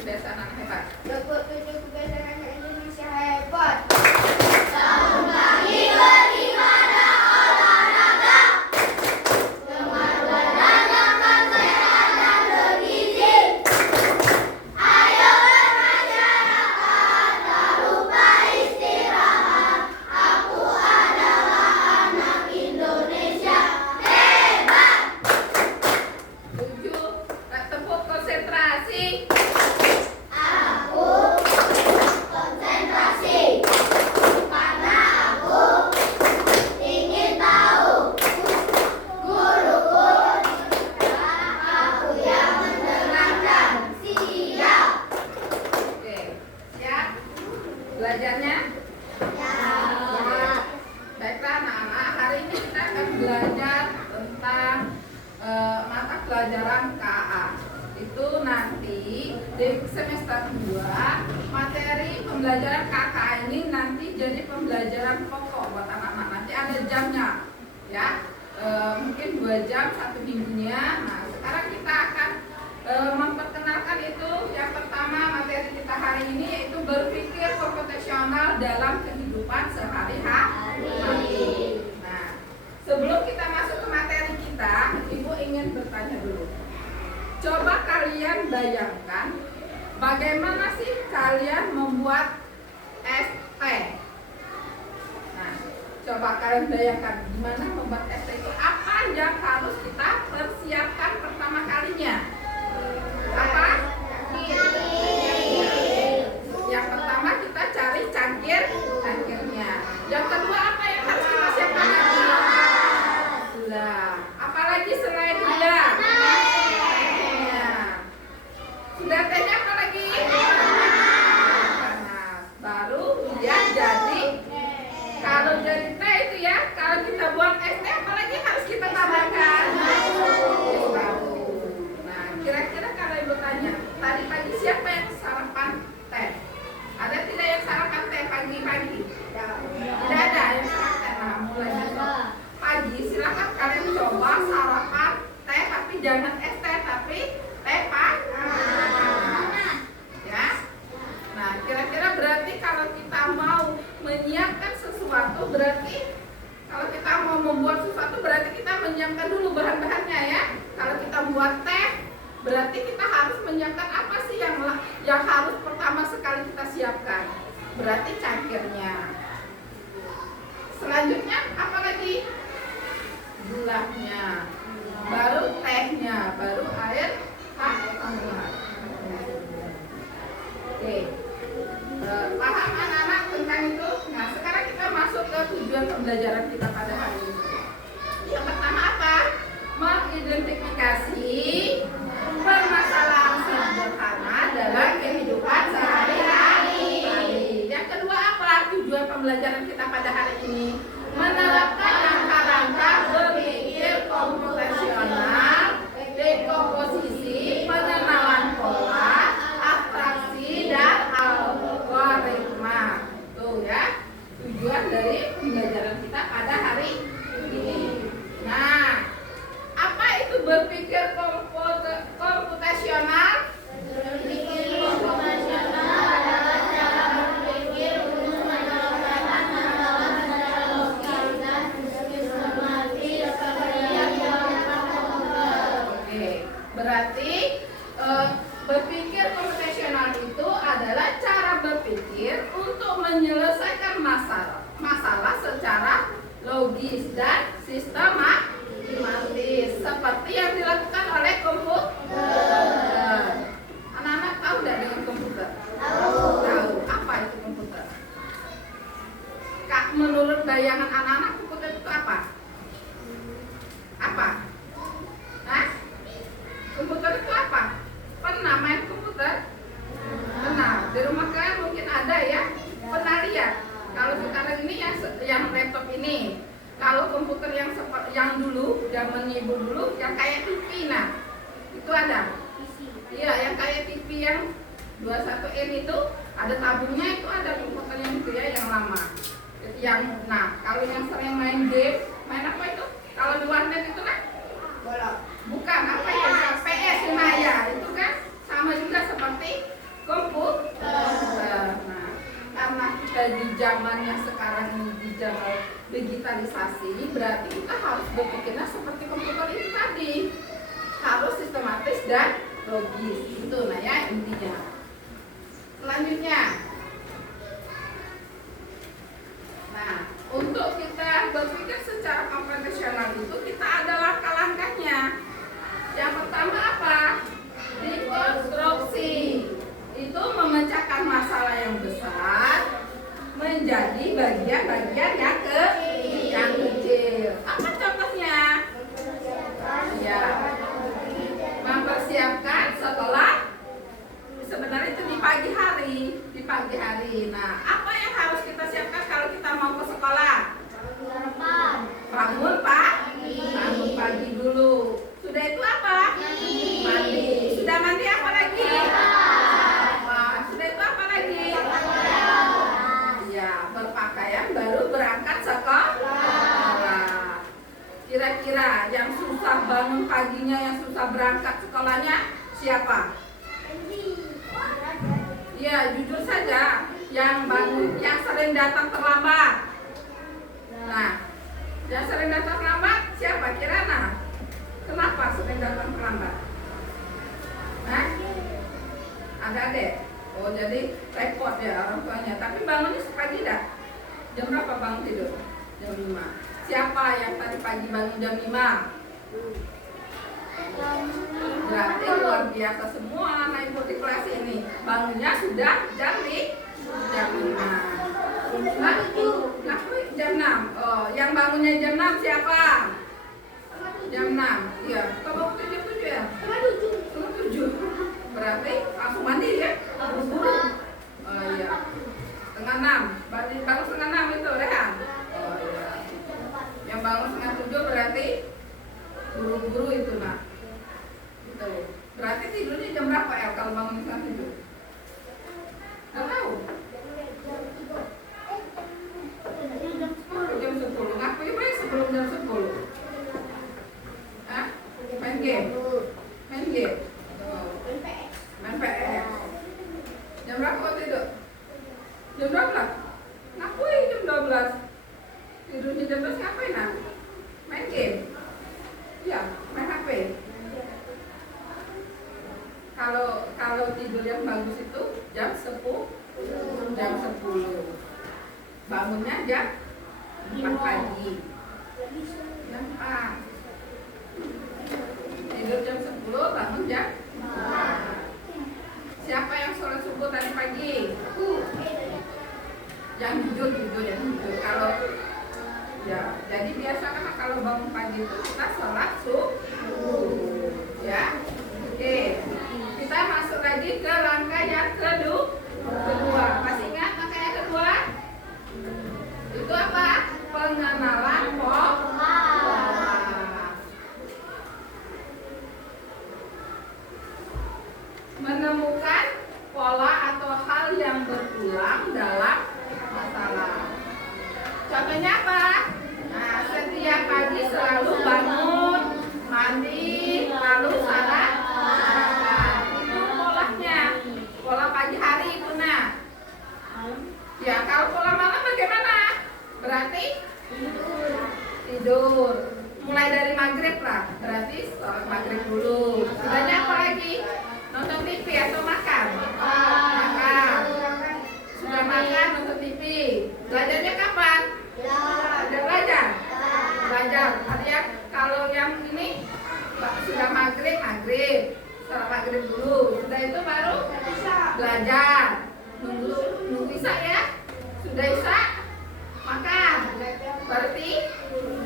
kebiasaan anak hebat? 27 kebiasaan anak Indonesia hebat. Bangun pagi bagaimana olahraga. Gemar berdagang sehat dan bergizi. Ayo bermasyarakat, tak lupa istirahat. Aku adalah anak Indonesia hebat. 7. Tepuk konsentrasi. Aku konsentrasi karena aku ingin tahu. Guruku aku yang menerangkan. Siap. Oke, siap? Belajarnya? Siap. Baiklah anak-anak, hari ini kita akan belajar tentang mata pelajaran KA. Itu nanti di semester 2 materi pembelajaran KKA ini nanti jadi pembelajaran pokok buat anak-anak. Nanti ada jamnya ya, mungkin 2 jam 1 minggunya. Nah sekarang kita akan memperkenalkan itu. Yang pertama materi kita hari ini yaitu berpikir komputasional dalam kehidupan sehari-hari. Nah sebelum kita masuk ke materi kita, Ibu ingin bertanya dulu. Coba kalian bayangkan bagaimana sih kalian membuat es teh. Nah, coba kalian bayangkan gimana membuat es teh itu. Apa yang harus kita persiapkan pertama kalinya? Apa? Yang pertama kita cari cangkirnya. Yang kedua apa yang harus kita siapkan lagi? Gula. Apalagi selain gula? Sudah tehnya apa lagi? Panas. Baru ya jadi. Kalau jadi teh itu ya, kalau kita buat es teh apa lagi harus kita tambahkan? Es batu. Nah, kira-kira kalau Ibu tanya, tadi pagi siapa yang sarapan teh? Ada tidak yang sarapan teh pagi-pagi? Tidak ada yang sarapan teh. Nah, mulai besok pagi silakan kalian coba sarapan teh, tapi jangan es teh, tapi teh panas. Ya. Nah, kira-kira berarti kalau kita mau menyiapkan sesuatu, berarti kalau kita mau membuat sesuatu berarti kita menyiapkan dulu bahan-bahannya ya. Kalau kita buat teh, berarti kita harus menyiapkan apa sih yang harus pertama sekali kita siapkan? Berarti cangkirnya. Selanjutnya apa lagi? Gulanya. Baru tehnya, baru air hangat. Oke. Paham anak-anak tentang itu? Nah, sekarang kita masuk ke tujuan pembelajaran kita pada hari ini. Yang pertama apa? Mengidentifikasi permasalahan sederhana dalam kehidupan sehari-hari. Yang kedua apa tujuan pembelajaran kita pada hari ini? Menerapkan langkah-langkah berpikir komputasional, dekomposisi, pengenalan pola, abstraksi, dan algoritma. Tuh ya, tujuan dari pembelajaran kita pada hari ini. Nah, apa itu berpikir komputasional? Berpikir komputasional adalah cara berpikir untuk menyelesaikan masalah secara logis dan sistematis seperti yang dilakukan komputer. Oke, berarti berpikir komputasional itu adalah cara berpikir untuk menyelesaikan masalah secara logis dan sistematis seperti yang dilakukan oleh komputer. Anak-anak tahu tidak dengan komputer? Tahu. Apa itu komputer? Kak, menurut bayangan anak-anak komputer itu apa? Apa? Hah? Komputer itu apa? Pernah main komputer? Pernah. Di rumah kalian mungkin ada ya? Pernah lihat? Kalau sekarang ini yang laptop ini. Kalau komputer yang dulu, zaman ibu dulu, yang kayak TV, nah itu ada. Iya, yang kayak TV yang 21 in itu ada tabungnya, itu ada komputer yang itu ya, yang lama. Kalau yang sering main game, main apa itu? Kalau di warnet itu kan? Bola. Bukan, apa ya? PS. Nah ya, itu kan sama juga seperti di zaman yang sekarang ini, di zaman digitalisasi, berarti kita harus berpikirnya seperti komputer itu tadi, harus sistematis dan logis. Itu nah ya intinya. Selanjutnya, nah untuk kita berpikir secara komputasional itu kita ada langkah-langkahnya. Yang pertama apa? Dekonstruksi. Itu memecahkan masalah yang besar menjadi bagian-bagian yang kecil. Apa contohnya? Ya, mempersiapkan sekolah. Sebenarnya itu di pagi hari. Nah, apa yang harus kita siapkan kalau kita mau ke sekolah? Bangun pagi dulu. Sudah itu apa? Mandi. Sudah mandi apa lagi? Sudah itu apa lagi? Ya, berpakaian baru berangkat sekolah. Kira-kira yang susah bangun paginya, yang susah berangkat sekolahnya siapa? Ya, jujur saja, yang bangun, yang sering datang terlambat. Nah, yang sering datang terlambat siapa Kirana? Kenapa sering datang terlambat? Nah, ada adek. Oh, jadi repot ya orang tuanya. Tapi bangunnya sepagi dah. Jam berapa bangun tidur? Jam 5. Siapa yang tadi pagi bangun jam 5? Berarti luar biasa semua anak ibu di kelas ini. Bangunnya sudah jam 5. Nah, jam 6. Oh, yang bangunnya jam 6 siapa? Jam 6. Iya, kalau waktu jam 7 ya? Setengah 7. Berarti langsung mandi ya? Buru-buru. Oh iya. Setengah 6. Bangun setengah 6 itu, Rehan. Oh iya. Yang bangun setengah 7 berarti buru-buru itu, nah. Itu. Berarti tidurnya jam berapa ya kalau bangun setengah 7? Nggak tahu. Jam 10. Ngapain baik sebelum jam 10? Hah? Main game? Main game? Oh. Main PS. Jam berapa waktu itu? Jam 12? Ngapain jam 12? Tidurnya jam 12 ngapain nah? Main game? Iya, main HP. Kalau tidur yang bagus itu jam 10. Bangunnya jam 4 pagi. Jam 4. Tidur jam 10, bangun jam 4. Siapa yang sholat subuh tadi pagi? Yang jujur. Kalau ya, jadi biasakan kalau bangun pagi itu kita sholat subuh. Ya, oke. Kita masuk lagi ke langkah yang kedua. Masih ingat langkah yang kedua? Itu apa? Pengenalan pola. Menemukan pola atau hal yang berulang dalam masalah. Contohnya apa? Nah, setiap pagi selalu bangun, mandi, lalu sarapan. Itu polanya. Pola pagi hari itu nah. Ya, kalau pola malam bagaimana? Berarti tidur. Mulai dari maghrib lah. Berarti sholat maghrib dulu. Sudahnya apa lagi? Nonton TV atau makan? Makan. Sudah makan, nonton TV. Belajarnya kapan? Sudah belajar? Belajar. Artinya kalau yang ini sudah maghrib. Sholat maghrib dulu. Sudah itu baru belajar. Nunggu isya ya. Sudah isya makan. Berarti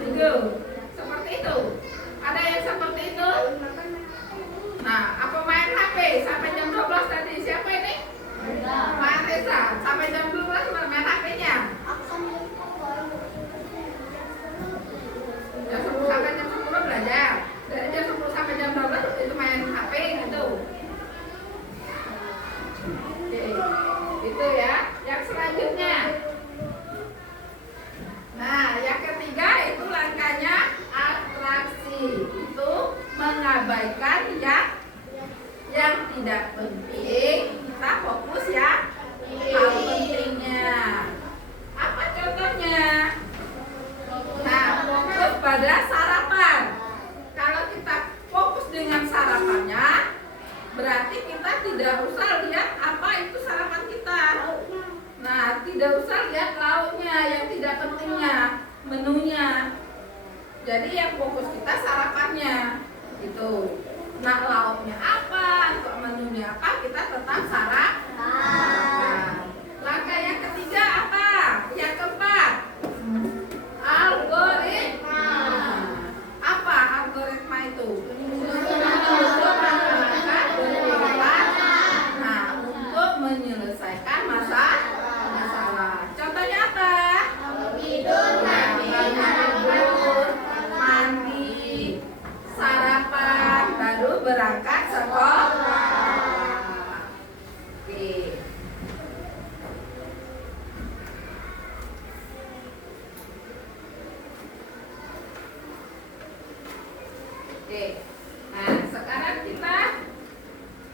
tidur. Seperti itu. Ada yang seperti itu? Nah, apa main HP sampai jam 12 tadi? Siapa ini? Main Reza. Sampai jam 12 main HP-nya. Jam 10 sampai jam 10 belajar. Dari jam 10 sampai jam 12 itu main HP gitu. Oke. Itu ya. Yang selanjutnya. Nah, yang ketiga itu langkahnya atraksi. Itu mengabaikan yang tidak penting. Kita fokus ya hal pentingnya. tidak usah lihat lauknya yang tidak pentingnya, menunya. Jadi yang fokus kita sarapannya gitu. Nah, lauknya apa atau menunya apa, kita tetap sarapan. Langkah yang ketiga apa? Yang keempat, algoritma. Apa algoritma itu? Untuk menggunakan penelitian, untuk menyelesaikan masalah. Contohnya apa? Tidur, mandi, sarapan, baru berangkat sekolah. Oke. Oke. Nah, sekarang kita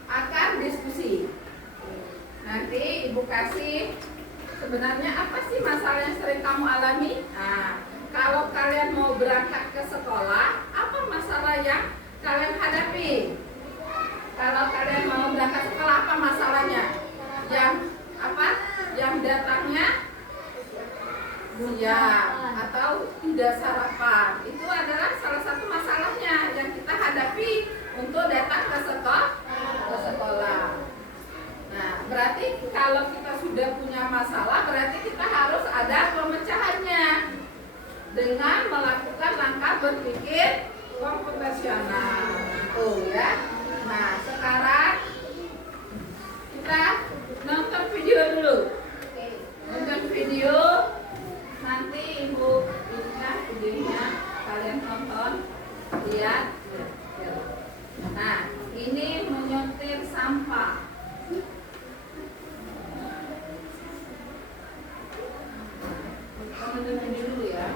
akan diskusi. Nanti Ibu kasih sebenarnya apa sih masalah yang sering kamu alami? Nah, kalau kalian mau berangkat ke sekolah, apa masalah yang kalian hadapi? Kalau kalian mau berangkat sekolah, apa masalahnya? Yang apa? Yang datangnya atau tidak sarapan. Itu adalah salah satu masalahnya yang kita hadapi untuk datang ke sekolah. Nah, berarti kalau kita sudah punya masalah, berarti kita harus ada pemecahannya dengan melakukan langkah berpikir komputasional. Ya. Nah, sekarang kita nonton video dulu. Nonton video, nanti Ibu lihat videonya, kalian tonton, lihat. Nah, ini menyortir sampah. Nonton video dulu ya.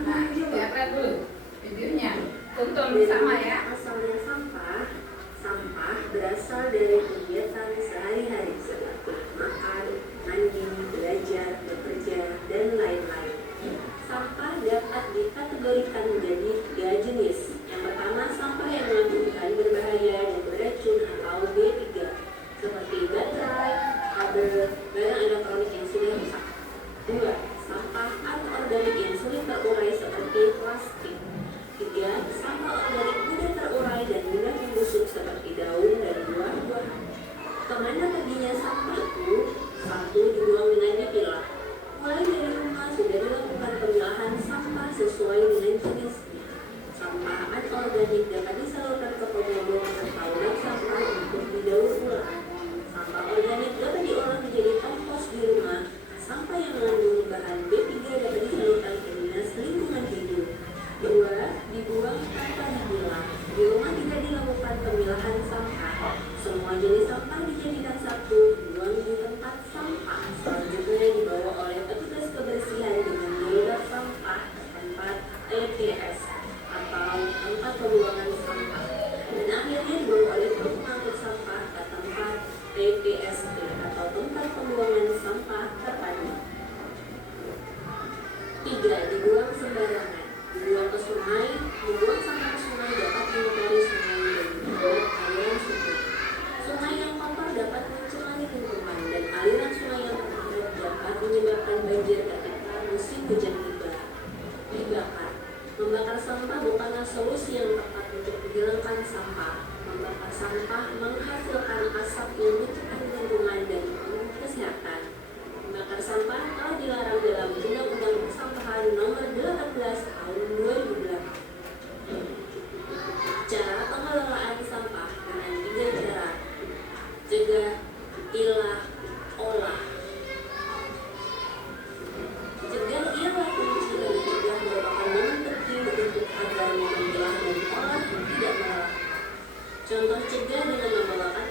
Nah, lihat dulu videonya. Tonton bersama ya. Asalnya sampah berasal dari kegiatan sehari-hari seperti makan, mandi, belajar, bekerja, dan lain-lain. Sampah dapat dikategorikan menjadi 3 jenis. Yang pertama, sampah yang mengandung bahan berbahaya dan beracun atau B3, seperti baterai, kabel, barang elektronik yang sudah rusak. 2. Sampah anorganik yang sulit terurai seperti plastik. 3. Sampah organik mudah terurai dan mudah membusuk seperti daun dan buah-buahan. Kemana perginya sampah itu? 1. Dibuang dengan dipilah. Mulai dari rumah sudah dilakukan pemilahan sampah sesuai dengan jenisnya. Sampah anorganik dapat disalurkan ke pembuang atau bank sampah untuk didaur ulang. Sampah organik dapat diolah menjadi kompos di rumah. Sampah yang mengandung bahan B3 dapat disalurkan ke dinas lingkungan hidup. 2. Dibuang tanpa dipilah. Di rumah tidak dilakukan pemilahan sampah. Semua jenis sampah dijadikan satu, dibuang di tempat sampah. Selanjutnya dibawa oleh petugas kebersihan dengan menyebar sampah ke tempat TPS atau tempat pembuangan sampah. Dan akhirnya dibawa oleh truk pengangkut sampah ke tempat TPST atau tempat pembuangan sampah terpadu. 3. Dibuang sembarangan. Dibuang ke sungai. Membuang sampah ke sungai dapat mengotori sungai dan membuat aliran sungai. Sungai yang kotor dapat mencemari lingkungan dan aliran sungai yang kotor dapat menyebabkan banjir ketika musim hujan tiba. Dibakar. Membakar sampah bukanlah solusi yang tepat untuk menghilangkan sampah. Membakar sampah menghasilkan asap yang mencemari lingkungan dan mengganggu kesehatan. Membakar sampah telah dilarang dalam Undang-Undang Persampahan Nomor 18 Tahun 2008. Cara pengelolaan sampah dengan 3 cara: cegah, pilah, olah. Cegah ialah kunci dari cegah merupakan momen penting untuk agar memilah dan olah tidak malah. Contoh cegah dengan membawakan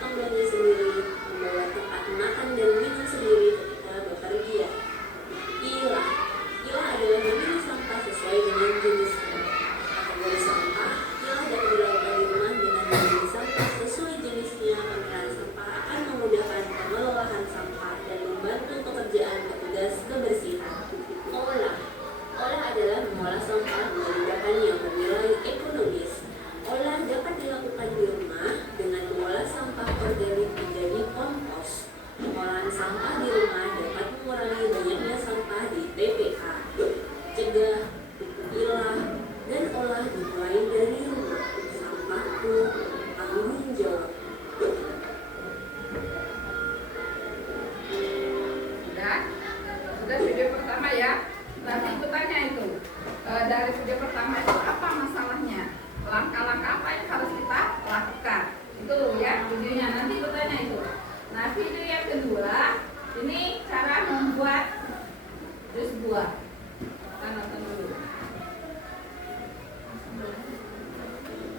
cegah, pilah, dan olah dimulai dari rumah. Sampahku tanggung jawab. Sudah video pertama ya. Nanti aku tanya itu dari video pertama itu apa masalahnya, langkah-langkah apa yang harus kita lakukan itu ya videonya. Nanti aku tanya itu. Nah video yang kedua ini cara membuat jus buah. Kita nonton dulu.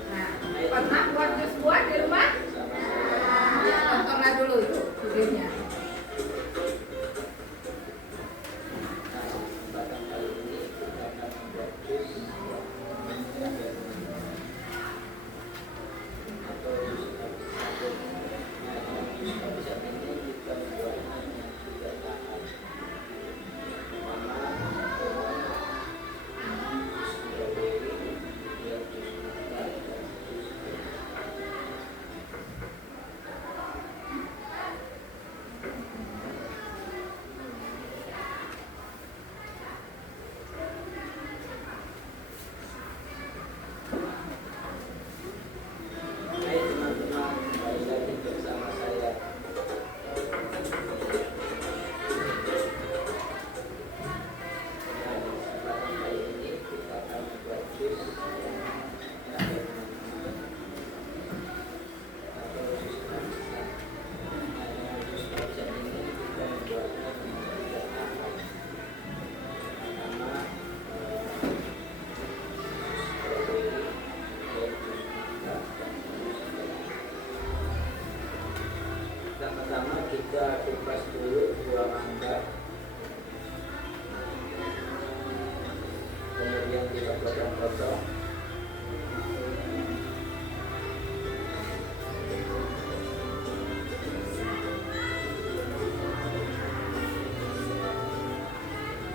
Nah, pernah buat jus buah di rumah? Ya, tontonlah dulu itu videonya. Pertama kita kupas dulu buah mangga, kemudian kita potong-potong.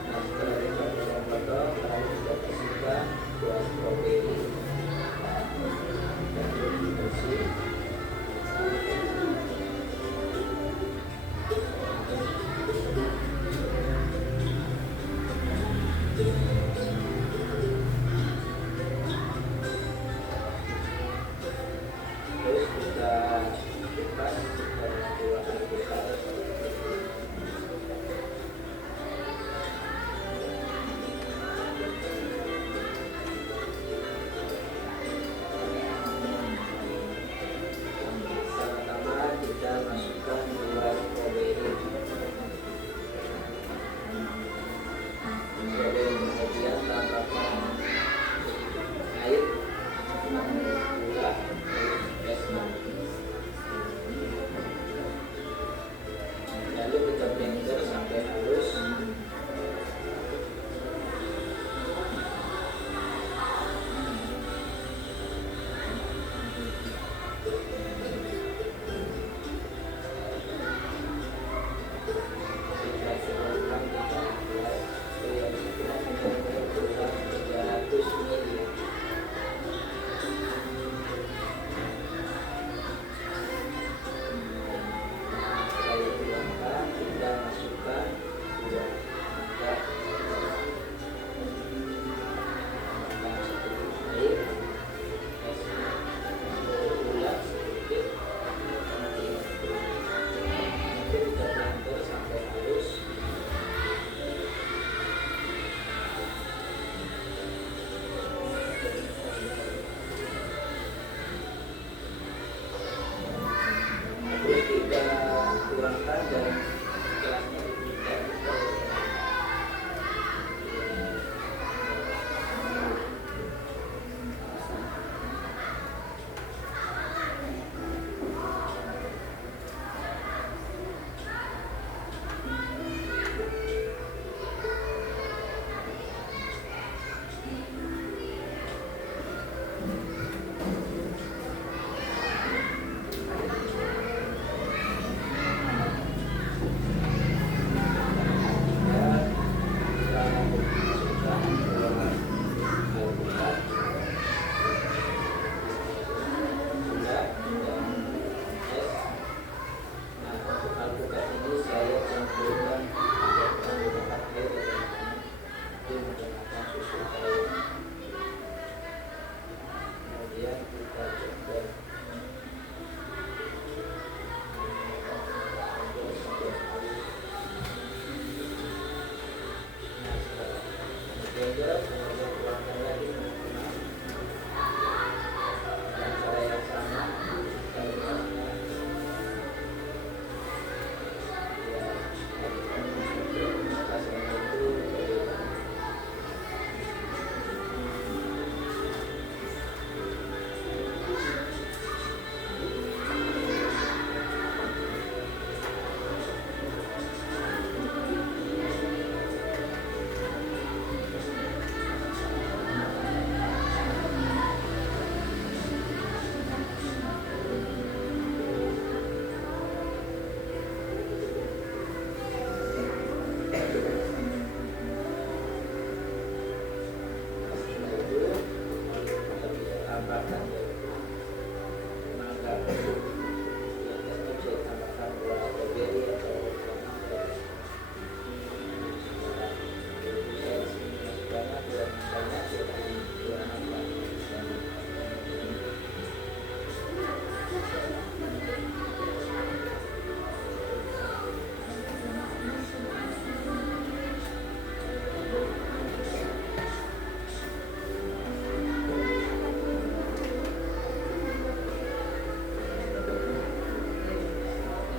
Nah, setelah kita potong-potong, lalu kita kasihkan buah stroberi dan bersih. belajar ulangan lagi teman-teman dengan cara yang sama kalimatnya ya hasilnya itu bagaimana. Setelah itu kita bisa tambahkan mangga yang biasanya bisa ditambahkan buah strawberry atau mangga. Saya di sini masih banyak buah mangganya, silahkan buah mangga.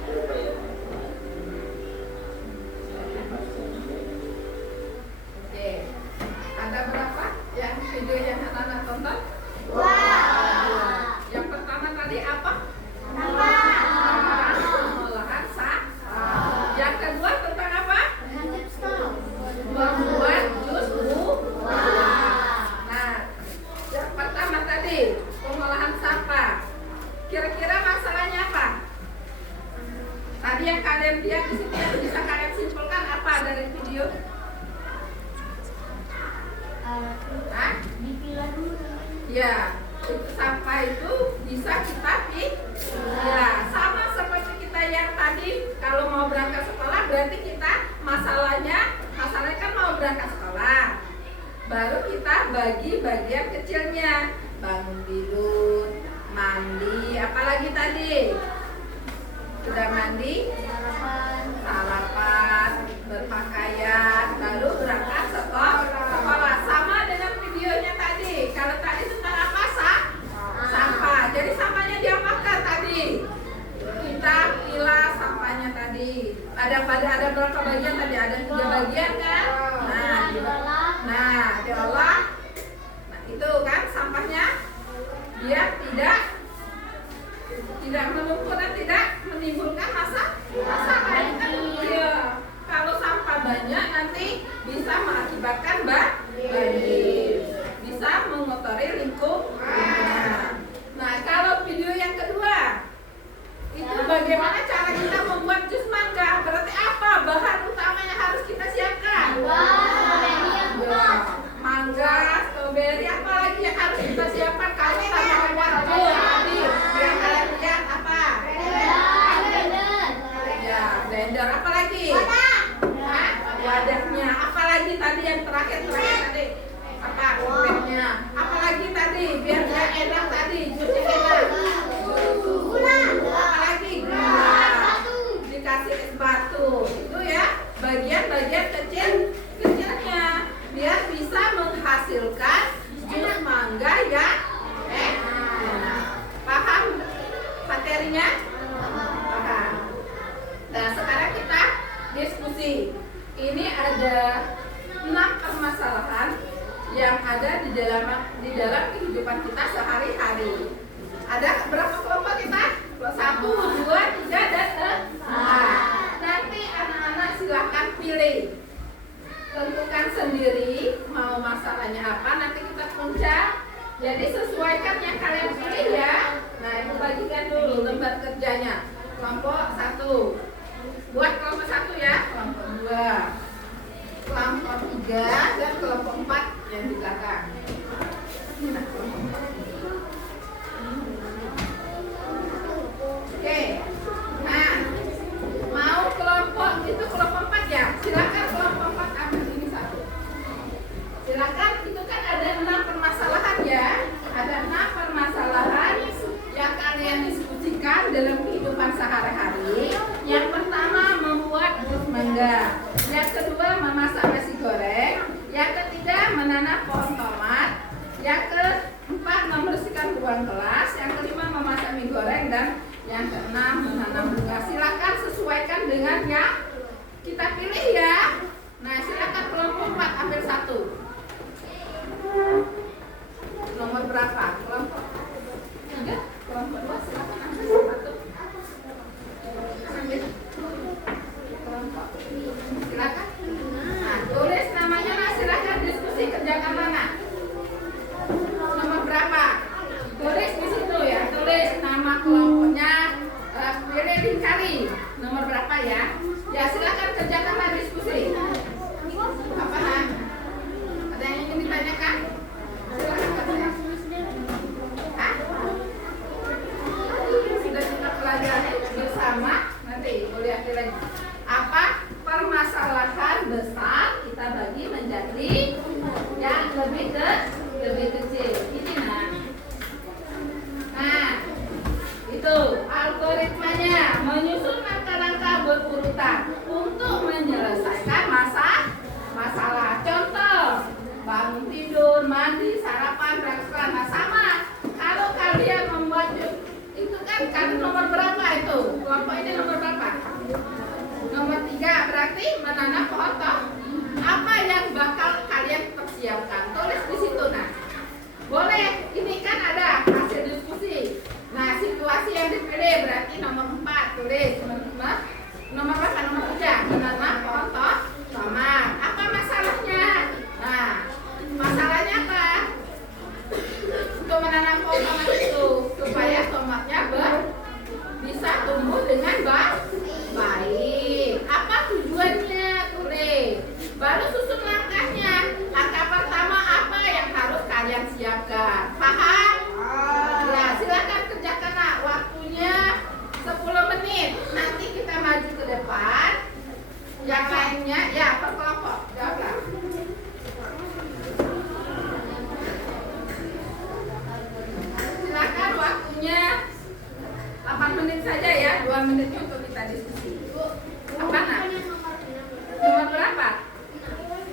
Coba ya teman-teman. Oke. Ada berapa yang video yang anak-anak tonton? Yang pertama tadi apa? Pengolahan Yang kedua tentang apa? Membuat jus buah. Nah, yang pertama tadi pengolahan sampah. Kira-kira masalahnya apa? Tadi yang kalian lihat di sini bisa kalian simpulkan apa dari video? Hah? Dipilah dulu. Ya, itu sampah itu bisa kita pilah. Sama seperti kita yang tadi kalau mau berangkat sekolah berarti kita masalahnya kan mau berangkat sekolah. Baru kita bagi bagian kecilnya. Bangun tidur, mandi, apalagi tadi? Sudah mandi, sarapan, berpakaian, lalu berangkat sekolah. Sama dengan videonya tadi. Kalau tadi tentang apa? Sampah. Jadi sampahnya diapakan tadi? Kita pilah sampahnya tadi. Ada berapa bagian tadi? Ada 3 bagian kan? Nah, diolah. Nah, itu kan sampahnya biar tidak menumpuk dan tidak menimbulkan masalah. Iya. Kalau sampah banyak nanti bisa mengakibatkan banjir, bisa mengotori lingkungan. Nah, kalau video yang kedua itu bagaimana cara kita membuat jus mangga? Berarti apa bahan utama yang harus kita siapkan? Mangga, strawberry, apa lagi yang harus kita siapkan kalau kita mau membuat jus tadi? Yang kalian lihat apa? Ya, blender. Apa lagi? Hah? Wadahnya. Apa lagi tadi yang terakhir tadi? Apa? Pipetnya. Apa lagi tadi? Biar dia enak tadi, jusnya enak. Apa lagi? Gula. Dikasih es batu. Itu ya bagian-bagian kecilnya biar bisa menghasilkan jus mangga yang enak. Paham materinya? Paham. Nah, sekarang kita diskusi. Ini ada 6 permasalahan yang ada di dalam kehidupan kita sehari-hari. Ada berapa kelompok kita? 1, 2, 3, dan 4. Nanti anak-anak silakan pilih. Tentukan sendiri mau masalahnya apa, nanti kita puncak. Jadi sesuaikan yang kalian pilih ya. Nah, ibu bagikan dulu lembar kerjanya. Kelompok 1 buat kelompok 1 ya, kelompok 2, kelompok 3, dan kelompok 4 yang di belakang. Oke, nah mau kelompok itu kelompok 4 ya, silakan kelompok 4 ambil ini 1. Silakan, itu kan ada 6 permasalahan ya, ada 6 permasalahan yang kalian diskusikan dalam kehidupan sehari-hari. Yang pertama membuat jus mangga, yang kedua memasak nasi goreng, yang ketiga pulang kelas, yang kelima memasak mie goreng, dan yang keenam menanam bunga. Silakan sesuaikan dengan yang kita pilih ya. Nah, silakan kelompok 4 ambil 1. Nomor berapa? Kelompok 3, kelompok 2 silakan ambil 1. Ambil kelompok. Silakan. Nah, tulis namanya. Nah, silakan diskusi kerjakan mana? Nomor berapa? Tulis di situ ya. Tulis nama kelompoknya. Pilih lingkari. Nomor berapa ya? Ya, silakan kerjakanlah diskusi. Apa? Ada yang ingin ditanyakan? Silakan katanya. Hah? Sudah kita pelajari bersama. Nanti kuliah lagi. Apa permasalahan besar kita bagi menjadi yang lebih kecil. Ini nah, itu algoritmanya, menyusun langkah-langkah berurutan untuk menyelesaikan masalah. Contoh, bangun tidur, mandi, sarapan, restoran. Nah, sama. Kalau kalian membuat itu kan nomor berapa itu? Kelompok ini nomor berapa? Nomor 3, berarti menanam pohon toh. Apa yang bakal kalian persiapkan? Tulis di situ. Nah, boleh. Ini kan ada hasil diskusi. Nah, situasi yang dipilih berarti nomor 4. Tulis. Nomor berapa? Nomor 3. Menanam pohon toh. Tomat. Apa masalahnya? Nah, masalahnya apa? Untuk menanam pohon tomat itu supaya tomatnya bisa tumbuh dengan baik. Apa tujuannya? Tulis. Baru susun langkahnya. Langkah pertama apa yang harus kalian siapkan? Paham? Ya, silakan kerjakan. Nah, waktunya 10 menit. Nanti kita maju ke depan. Yang lainnya ya per kelompok. Jawablah. Silakan waktunya 8 menit saja ya. 2 menitnya untuk kita diskusi. Apa nak? Nomor berapa?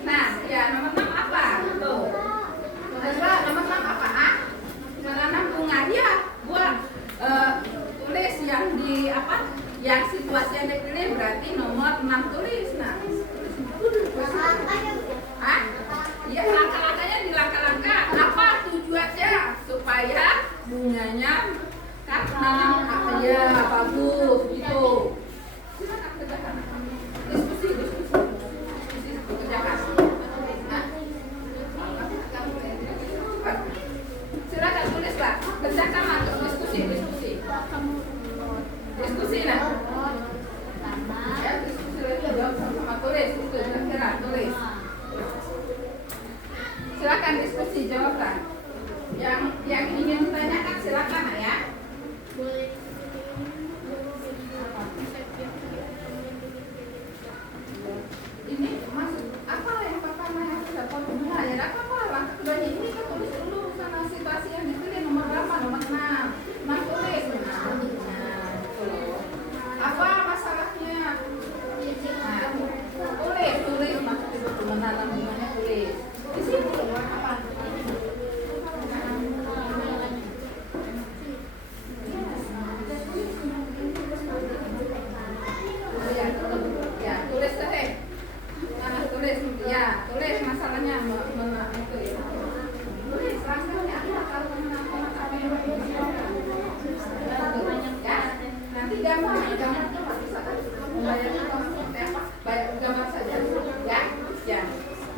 Nah, ya nomor 6 apa? Tuh. Nomor 6 apa? Menanam bunga. Ya, buat tulis yang di apa? Yang situasi yang dipilih berarti nomor 6 tulis. Nah, iya, langkah-langkahnya di langkah-langkah. Apa tujuannya? Supaya bunganya kan nanam apa ya bagus gitu. Silakan kerjakan. Diskusi kerjakan. Silakan tulis lah. Kerjakan lah diskusi nah. Ya, diskusi lagi jawab sama tulis itu kira-kira tulis. Silakan diskusi jawabkan. Yang ingin ditanyakan silakan ya. Ini maksud apa yang pertama yang sudah bunga ya? Apa langkah keduanya ini kan tulis dulu sama situasi yang dipilih nomor berapa? Nomor 6. Tulis. Apa masalahnya? Nah, tulis maksud itu menanam bunganya tulis. Di sini apa? Tulis masalahnya itu ya. Tulis langkahnya kalau menang apa yang ya. Nanti gambar bisa kan membayarnya apa? Gambar saja ya. Ya.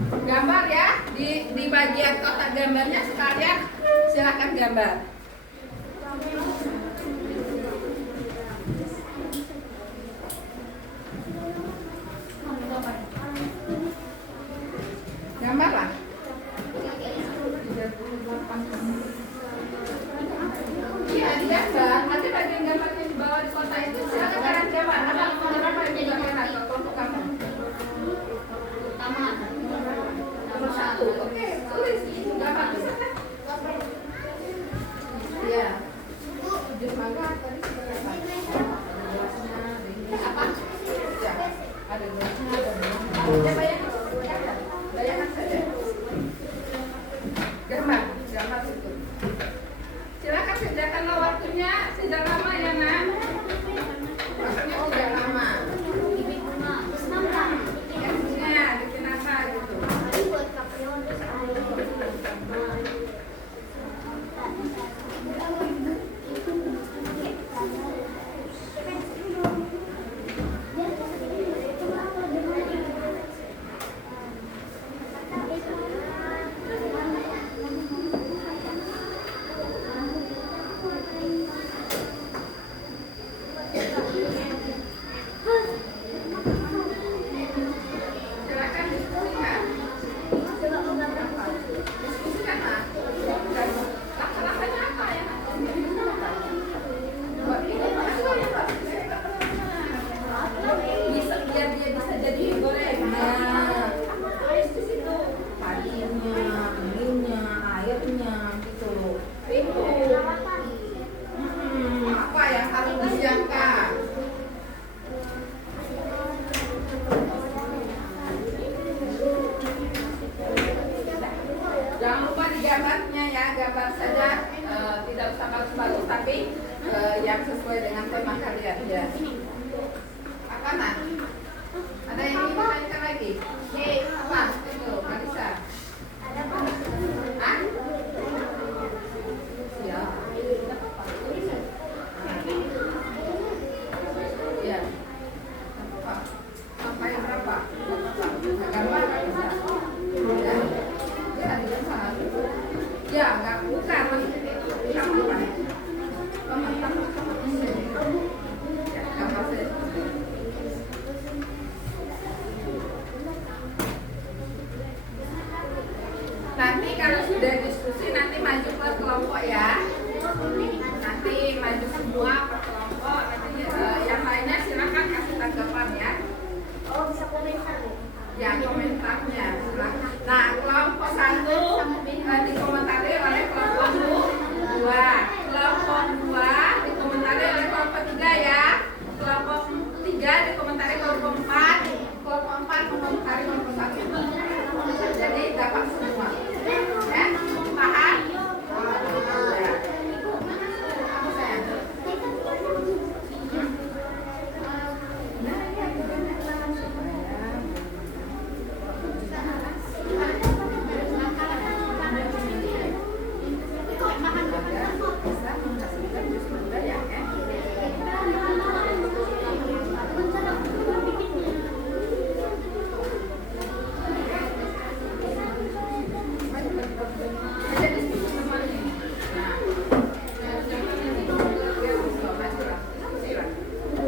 Gambar ya di bagian kotak gambarnya sekalian silakan gambar. Gambar lah. Iya, digambar. Nanti bagian gambarnya di bawah di kota itu silakan kalian gambar. Apa nomor berapa yang digambarkan atau kelompok kamu? Nomor 1. Oke, tulis gambar di sana. Iya. 7 mangga tadi sudah dapat. Apa? Ya, ada gelasnya, ada gelasnya. Ya, bayangkan saja. Gambar itu. Silakan gambarnya ya, gambar saja, tidak usah bagus-bagus, tapi yang sesuai dengan tema kalian ya. Apa nak? Ada yang ingin ditanyakan lagi? Apa? Itu, Marisa. Hah? Ya. Ya. Apa? Sampai berapa? Gambar bisa. Ya. Ya, gambar. Ya, enggak bukan. Kamu apa? Nanti kalau sudah diskusi nanti maju ke kelompok ya. Nanti maju semua per kelompok. Nanti yang lainnya silakan kasih tanggapan ya. Oh, bisa komentar ya? Ya komentarnya silakan. Nah kelompok 1 dikomentari oleh kelompok 2, kelompok 2 dikomentari oleh kelompok 3 ya. Kelompok 3 dikomentari kelompok 4, kelompok 4 mengomentari kelompok 1. Jadi dapat semua. Ya, paham? Ya. Apa sayang? Bisa menghasilkan jus muda ya,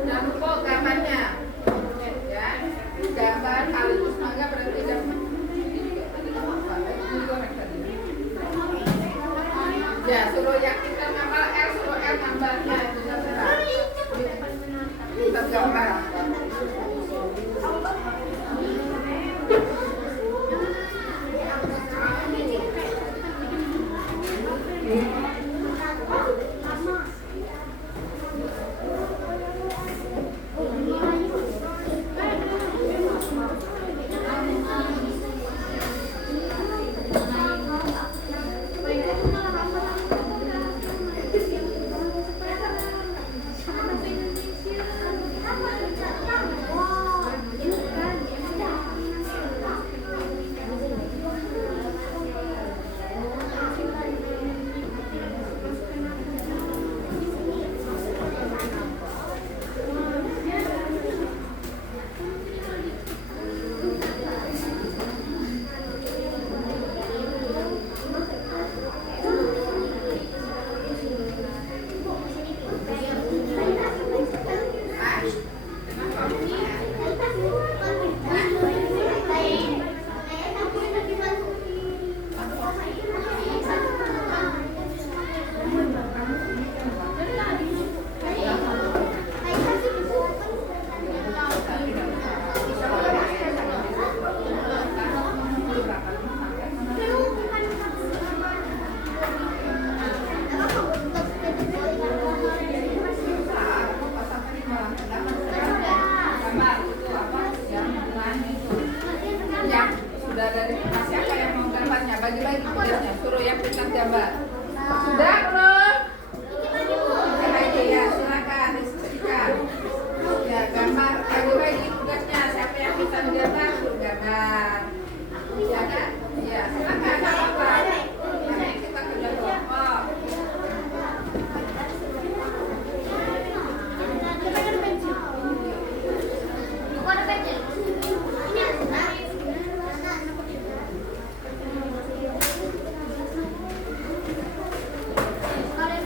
Jangan lupa gambarnya ya, gambar kaligus mangga berarti ya, suruh yang kita gambar L, suruh L gambarnya itu terserah. Kita gambar. Bagi-bagi tugasnya, suruh yang pintar gambar. Sudah belum? Aja ya, silakan diskusikan. Ya, gambar bagi-bagi tugasnya. Siapa yang bisa gambar, suruh gambar. Ya kan? Ya, silakan. Apa? Nanti kita kerja kelompok. Kalau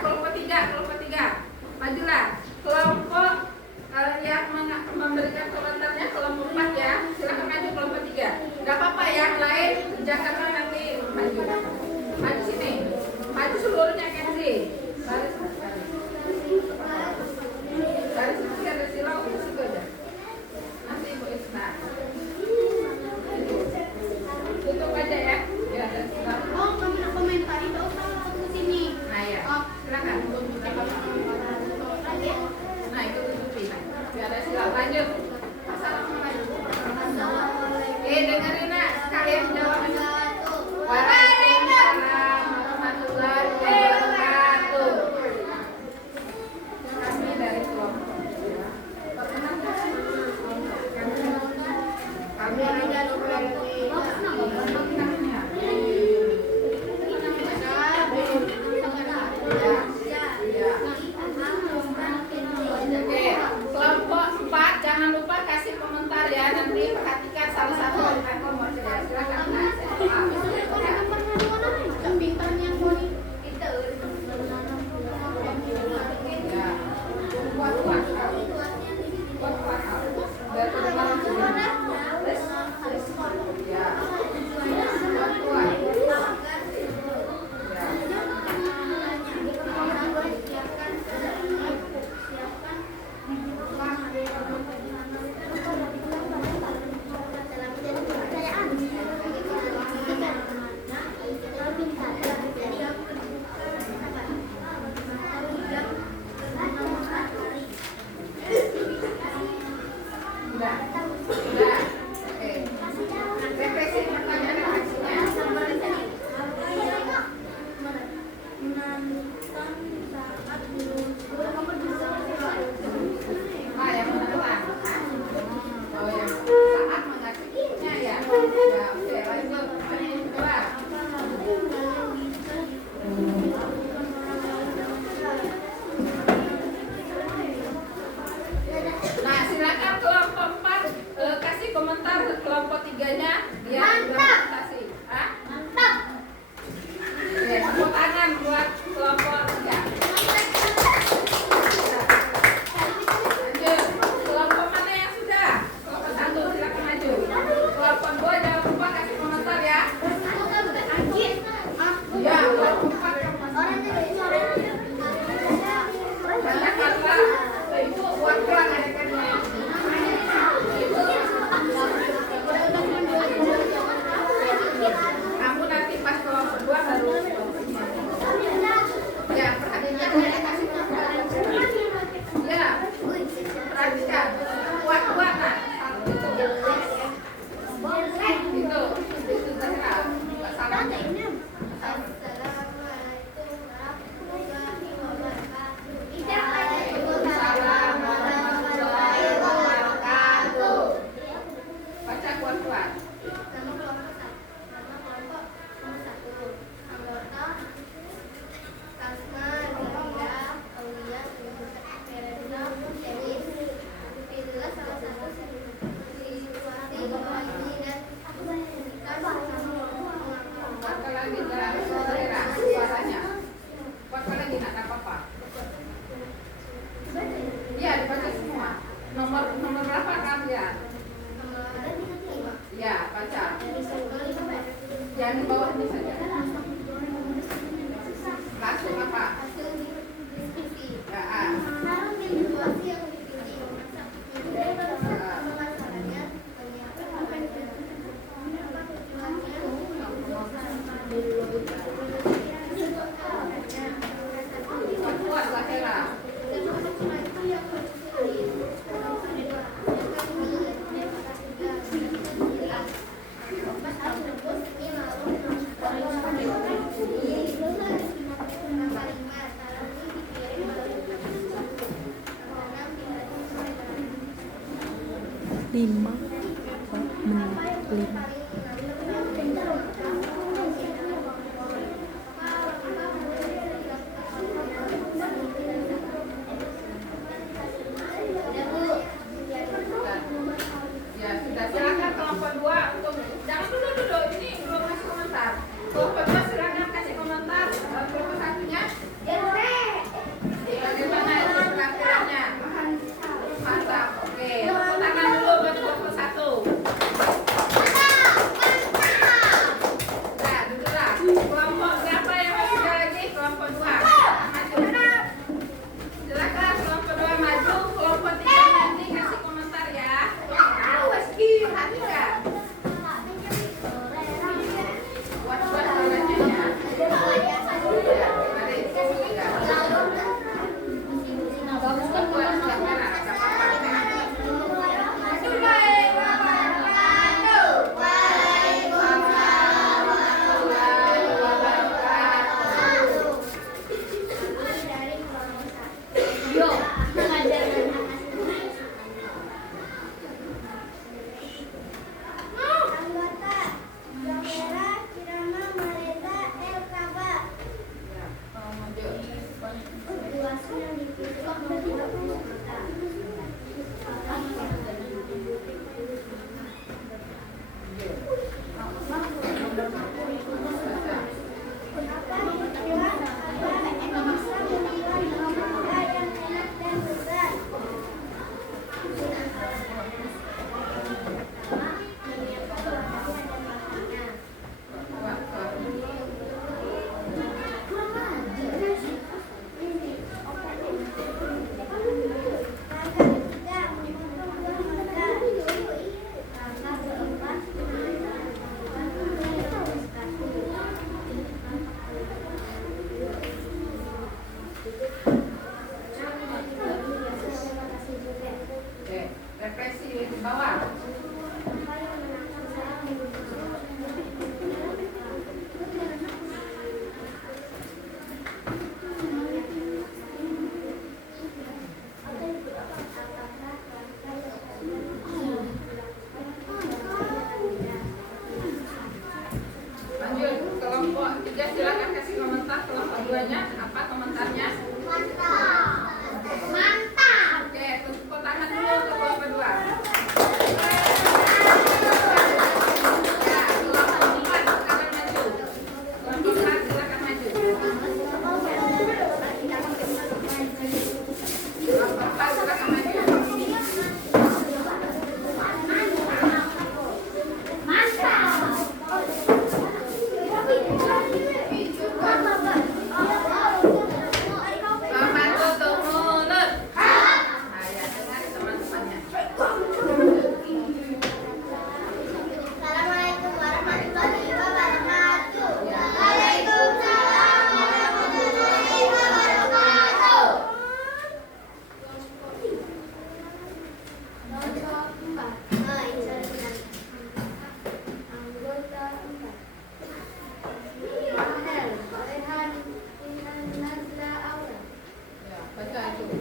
Kelompok tiga, majulah. Kelompok yang memberikan komentarnya kelompok 4 ya. Silakan maju kelompok 3. Gak apa-apa yang lain Jakarta nanti maju. Maju sini. Maju seluruhnya Kenzi. Baris ada silau di situ aja. Nanti Ibu Isna. Tutup aja ya. Ya ada silau. Oh, kamu nak komentari tak usah ke sini. Nah ya. Silakan. Nah itu tutupi. Biar ada silau. Lanjut. Assalamualaikum. Dengerin nak sekalian jawabnya. Waalaikumsalam warahmatullahi wabarakatuh. Kami dari kelompok. Kami ada kelompok. Oke, kelompok 4 jangan lupa kasih komentar ya. Nanti perhatikan salah satu dari kelompok ya. Silakan. Kelompok 3-nya dia sudah kasih. Mantap. Oke, tepuk tangan buat kelompok 3. Lanjut. Kelompok mana yang sudah? Kelompok 1 silakan maju. Kelompok 2 jangan lupa kasih komentar ya. Ya, kelompok 4 banyak kata. Itu buat pulang adekannya. Kamu nanti pas kelompok 2 baru ya perhatikan saya kasih ya perhatikan kuat-kuat nah itu Zahra salamnya. Waalaikumsalam warahmatullahi wabarakatuh. Baca kuat-kuat. Kuatkan lagi Zahra suaranya. Kuatkan lagi nak apa-apa. Iya dibaca semua. Nomor berapa kan ya? Ya baca. Yang di bawah ini saja. Langsung apa? Ya. Kuat Zahra. Lima menit. Ya sudah silakan kelompok 2 untuk jangan dulu ini belum kasih komentar. Kelompok 2 silakan kasih komentar kelompok 1-nya 3 silakan kasih komentar. Kelompok 2-nya apa komentarnya? Mantap. Oke, tepuk tangan dulu untuk kelompok 2. Ya, kelompok 4 silakan maju. Kelompok 4 silakan maju. Kelompok 4 silakan maju. Selamat tutup mulut. Nah, ya, dengar teman-temannya. Assalamualaikum warahmatullahi wabarakatuh. Waalaikumsalam warahmatullahi wabarakatuh. Ya, baca itu.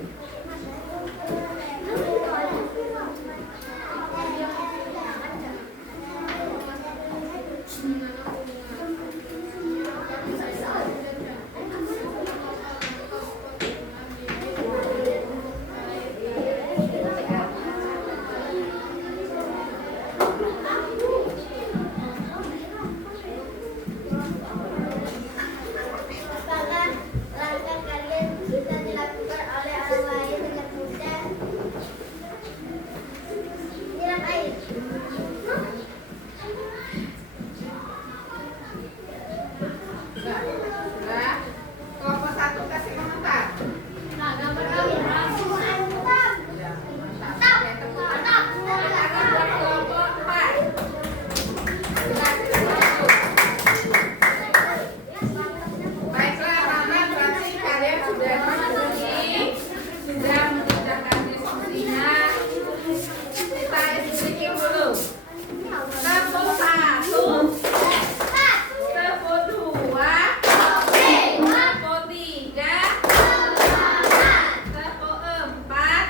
Apakah langkah kalian bisa dilakukan oleh orang lain dengan mudah? Siram air. Sudah. Kelompok 1 kasih komentar. Mantap. Ya, mantap. Oke, tepuk tangan. Tepuk tangan buat kelompok 4. Silakan maju. Baiklah, Mama berarti kalian sudah diskusi, sudah mengerjakan diskusinya. Kita expliking dulu. Tepuk 1, tepuk 2, tepuk 3, tepuk 4,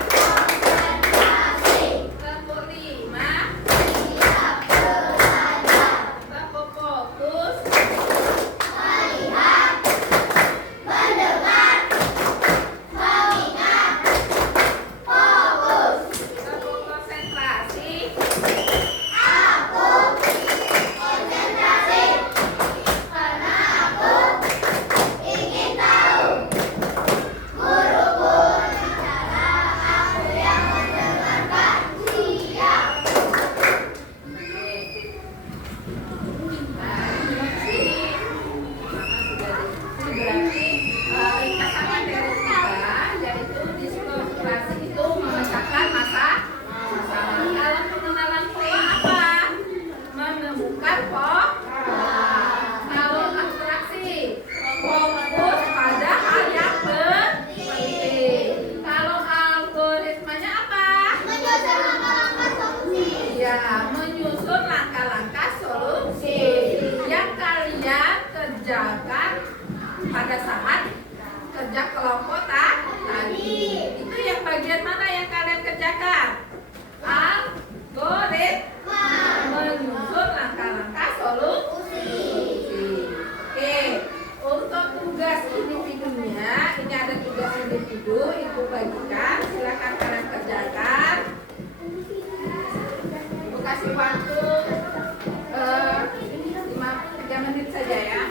tepuk 5, tepuk fokus, tepuk konsentrasi, berarti ringkasan materi kita yaitu diskusi itu memecahkan masalah. Kalau pengenalan pola apa? Menemukan pola. Kalau abstraksi fokus pada hal yang penting. Kalau algoritmanya apa? Ya, menyusun langkah-langkah solusi yang kalian kerjakan pada saat kerja kelompok tadi. Itu yang bagian mana yang kalian kerjakan? Algoritma, menyusun langkah-langkah solusi. Oke, untuk tugas individunya, ini ada tugas individu, ibu bagikan, silakan kalian kerjakan. Ibu kasih waktu 3 menit saja ya.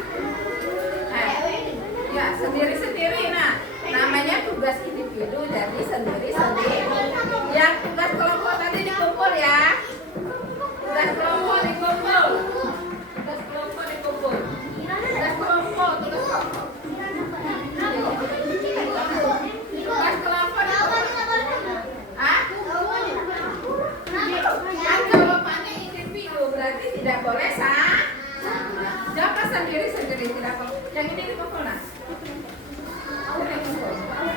Nah, ya sendiri-sendiri. Nah, namanya tugas individu, jadi sendiri-sendiri. Yang tugas kelompok tadi dikumpul ya. Tugas kelompok dikumpul. Tugas kelompok dikumpul. Tugas kelompok, tugas kelompok. Tugas kelompok dikumpul. Hah? Kan jawabannya individu, berarti tidak boleh sama. Siapa sendiri-sendiri tidak boleh. Yang ini dikumpul nah.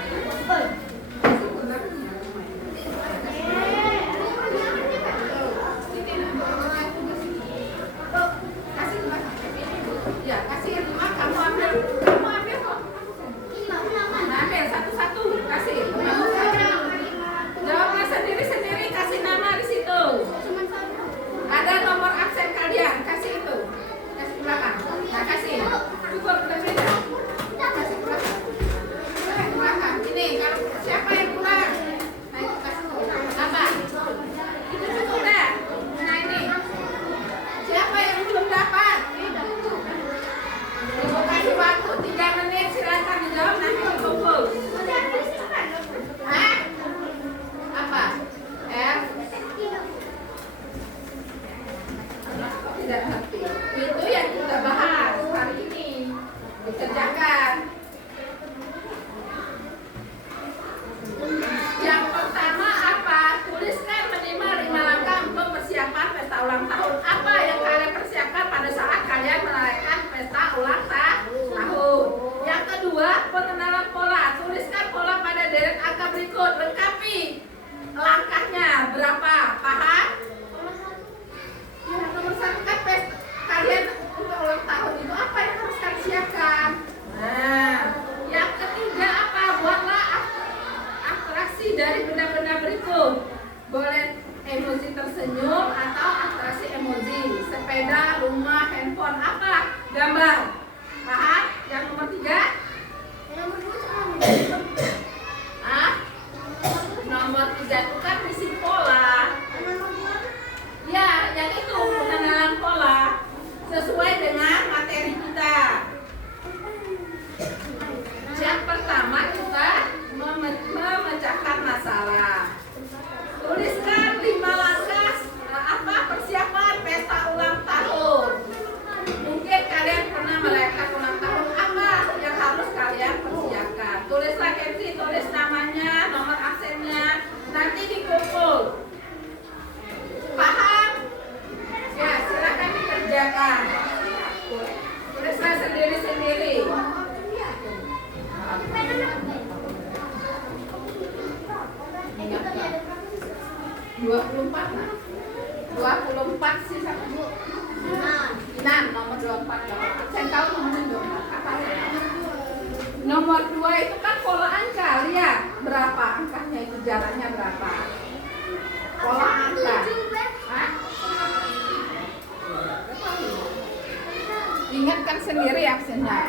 Dikumpul. dikerjakan. Yang pertama apa? Tuliskan minimal 5 langkah untuk persiapan pesta ulang tahun. Apa yang kalian persiapkan pada saat kalian merayakan pesta ulang tahun? Yang kedua, pengenalan pola. Tuliskan pola pada deret angka berikut. Lengkapi langkahnya berapa? Paham? Ya, nomor 1 kan pesta kalian untuk ulang tahun itu apa yang harus kalian siapkan? Nah, yang ketiga apa? Buatlah atraksi dari benda-benda berikut. Boleh emoji tersenyum atau atraksi emoji. Sepeda, rumah, handphone, apa? Gambar. Paham? Yang nomor 3? Nomor 2 Hah? Nomor 3 itu kan misi pola. Ya, yang itu pengenalan pola sesuai dengan materi kita. Yang pertama kita memecahkan masalah. Tuliskan 5 langkah persiapan pesta ulang tahun. Mungkin kalian pernah merayakan ulang tahun, apa yang harus kalian persiapkan? Tulislah Kenzi, tulis namanya, nomor absennya, nanti dikumpul. Paham? Ya, silakan dikerjakan. Tulislah sendiri-sendiri. 24 nah. 24 sih sama Bu. Nah, nomor 24. Saya tahu nomor 24 apa? Nomor 2 itu kan pola angka, lihat berapa angkanya itu, jaraknya berapa? Pola angka. Hah? Ingatkan sendiri absennya.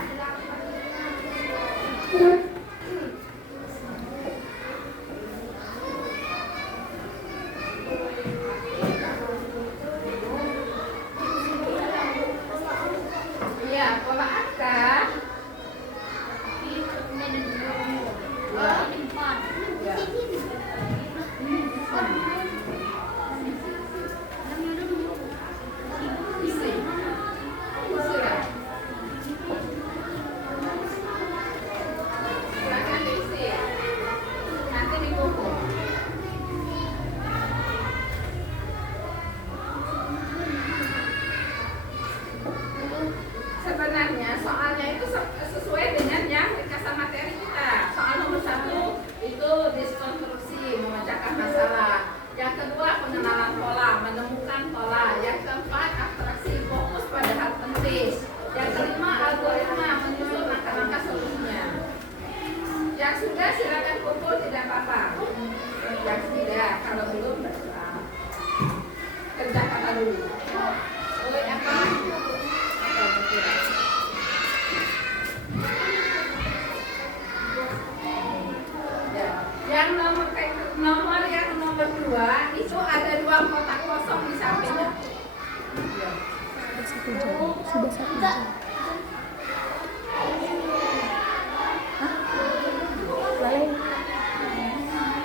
Iya, pola angka. Ya. Isi. Isi lah. Silakan diisi. Nanti dikumpul. Sebenarnya soalnya itu sesuai dengan yang ringkasan materi kita. Soal nomor 1 itu diskonstruksi, memecahkan masalah. Yang kedua pengenalan pola, menemukan pola. Yang keempat abstraksi, fokus pada hal penting. Yang kelima algoritma, menyusun langkah-langkah solusinya. Yang sudah silakan kumpul, tidak apa-apa. Yang tidak, kalau belum bersoal. Kerjakan dulu. Boleh apa? Ya. Yang nomor 2 itu ada 2 kotak kosong di sampingnya. Sudah 1 jam.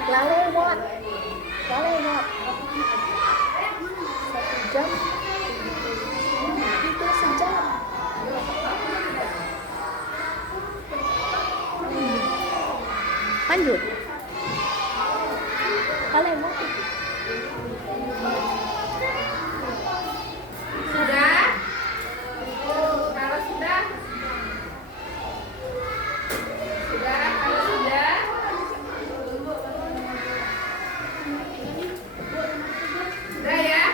Lalai buat 1 jam. Itu sejam. Lanjut. Kalian mau? Sudah? Kalau sudah? Sudah, kalau sudah? Sudah ya?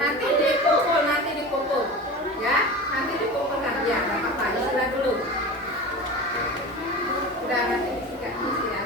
Nanti dikumpul. Ya, nanti dikumpul kerja, nggak apa-apa, sudah dulu. Udah nanti disikat isi ya.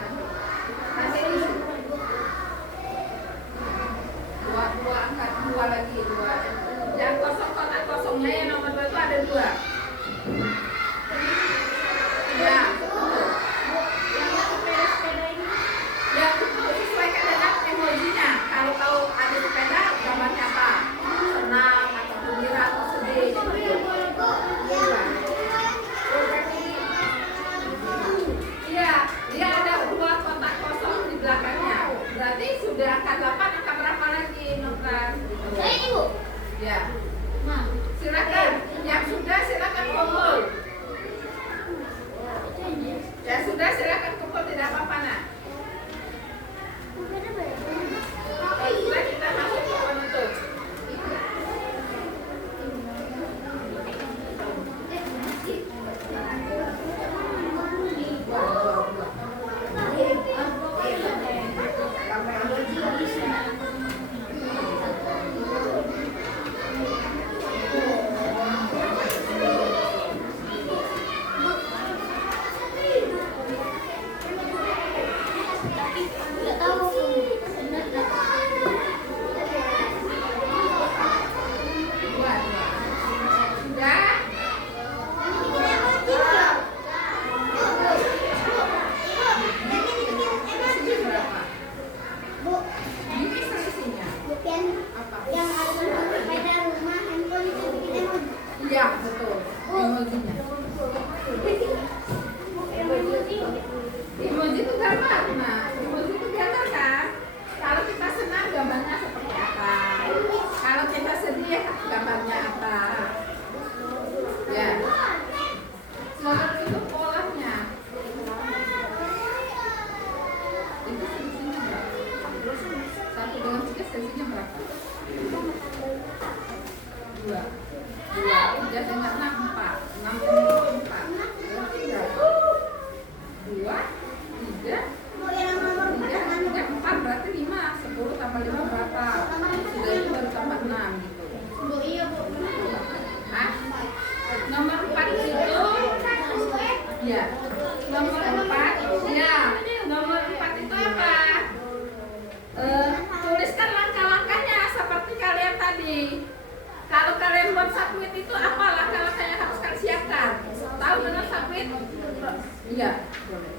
Iya, boleh.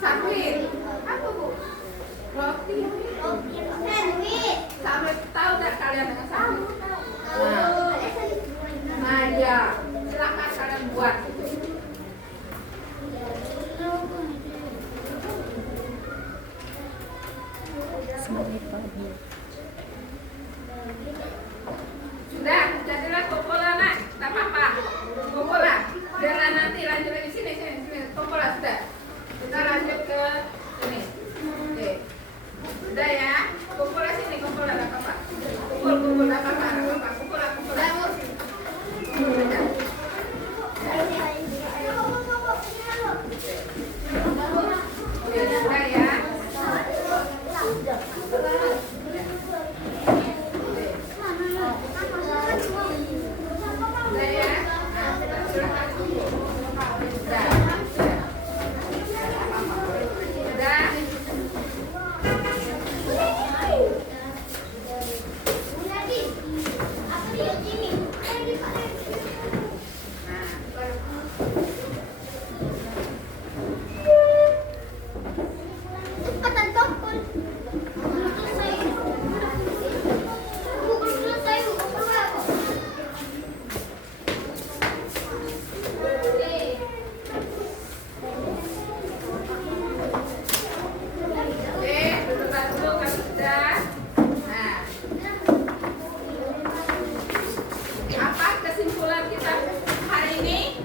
Sandwich. Apa Bu? Roti. Sandwich, tahu tak kalian dengan sandwich? Nah ya, silakan kalian buat. Semenit pagi. Sudah, jadilah Popola nak, tak apa-apa. Popola, jangan nanti lanjut lagi sini. Popola sudah. Kita lanjut ke sini. Oke. Sudah ya. Popola sini, Popola tak apa-apa. Kumpul tak apa-apa. Popola. Sudah. Oke, sudah ya. Sudah ya. Nah, silakan. Sudah. Oke, berdebat dulu kalau sudah. Nah, apa kesimpulan kita hari ini?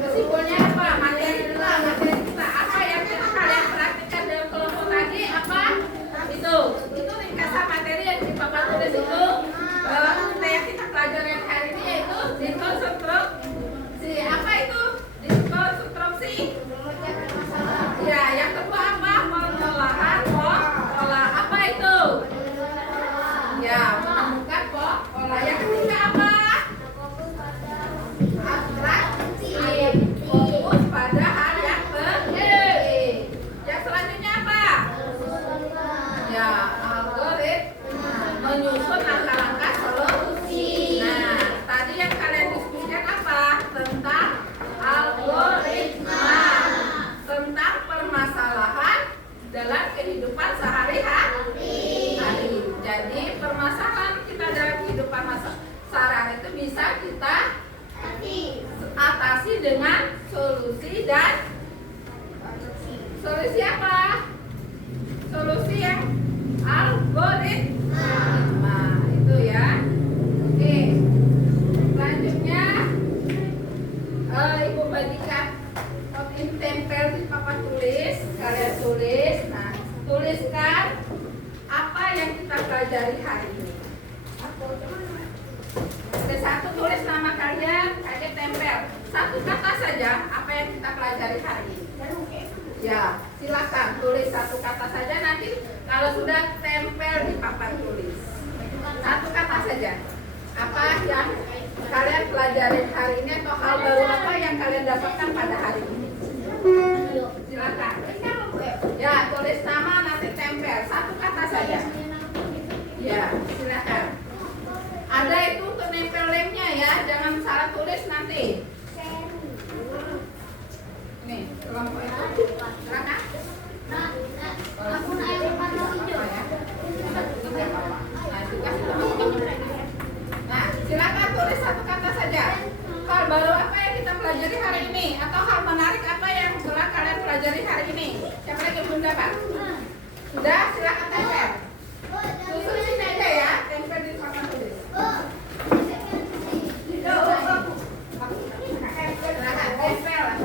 Kesimpulannya apa? Materi kita. Apa yang kalian perhatikan dalam kelompok tadi? Apa? Itu ringkasan materi yang di papan tulis itu. Yang kita pelajari hari ini yaitu dikonstruksi. Apa itu? Dikonstruksi. Ya, yang kedua apa? Pengolahan pola. Apa itu? Ya, menemukan pola. Yang ketiga apa? Abstraksi. Fokus pada hal yang penting. Yang selanjutnya apa? Ya, algoritma. Menyusun langkah-langkah solusi. Nah, tadi yang kalian diskusikan apa? Tentang algoritma. Tentang permasalahan dalam kehidupan sehari-hari. Jadi permasalahan kita dalam kehidupan sehari-hari itu bisa kita atasi dengan solusi dan solusi apa? Solusi yang algoritma. Nah, itu ya. Oke. Selanjutnya Ibu bagikan ini tempel di papan tulis, kalian tulis. Nah, tuliskan apa yang kita pelajari hari ini. Ada satu, tulis nama kalian tempel. Satu kata saja apa yang kita pelajari hari ini. Ya, silakan tulis satu kata saja, nanti kalau sudah tempel di papan tulis. Satu kata saja. Apa yang kalian pelajari hari ini atau hal baru apa yang kalian dapatkan pada hari ini? Silakan. Ya, tulis nama nanti tempel. Satu kata saja. Ya, silakan. Ada itu untuk nempel lemnya ya, jangan salah tulis nanti. Nih, kelompok itu. Silakan. Nah, silakan tulis satu kata saja. Hal baru apa yang kita pelajari hari ini atau hal menarik apa yang telah kalian pelajari hari ini? Siapa lagi belum dapat? Sudah, silakan tempel. Susun sini aja ya, tempel di papan tulis. Silakan tempel, silakan.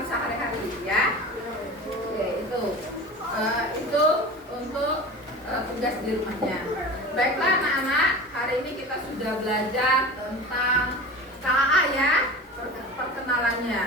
kehidupan sehari-hari ya. Oke, itu untuk tugas di rumahnya. Baiklah anak-anak, hari ini kita sudah belajar tentang KAA ya, perkenalannya.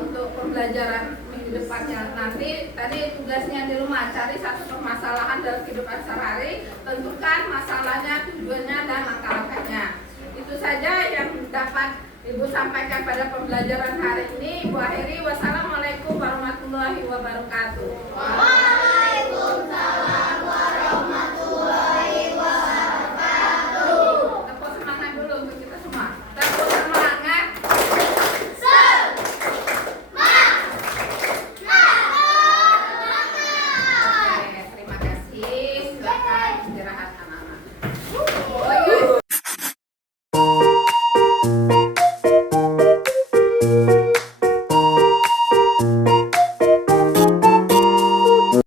Untuk pembelajaran minggu depannya nanti, tadi tugasnya di rumah cari satu permasalahan dalam kehidupan sehari-hari, tentukan masalahnya, tujuannya dan langkah-langkahnya. Itu saja yang dapat Ibu sampaikan pada pembelajaran hari ini. Ibu akhiri, wassalamualaikum warahmatullahi wabarakatuh.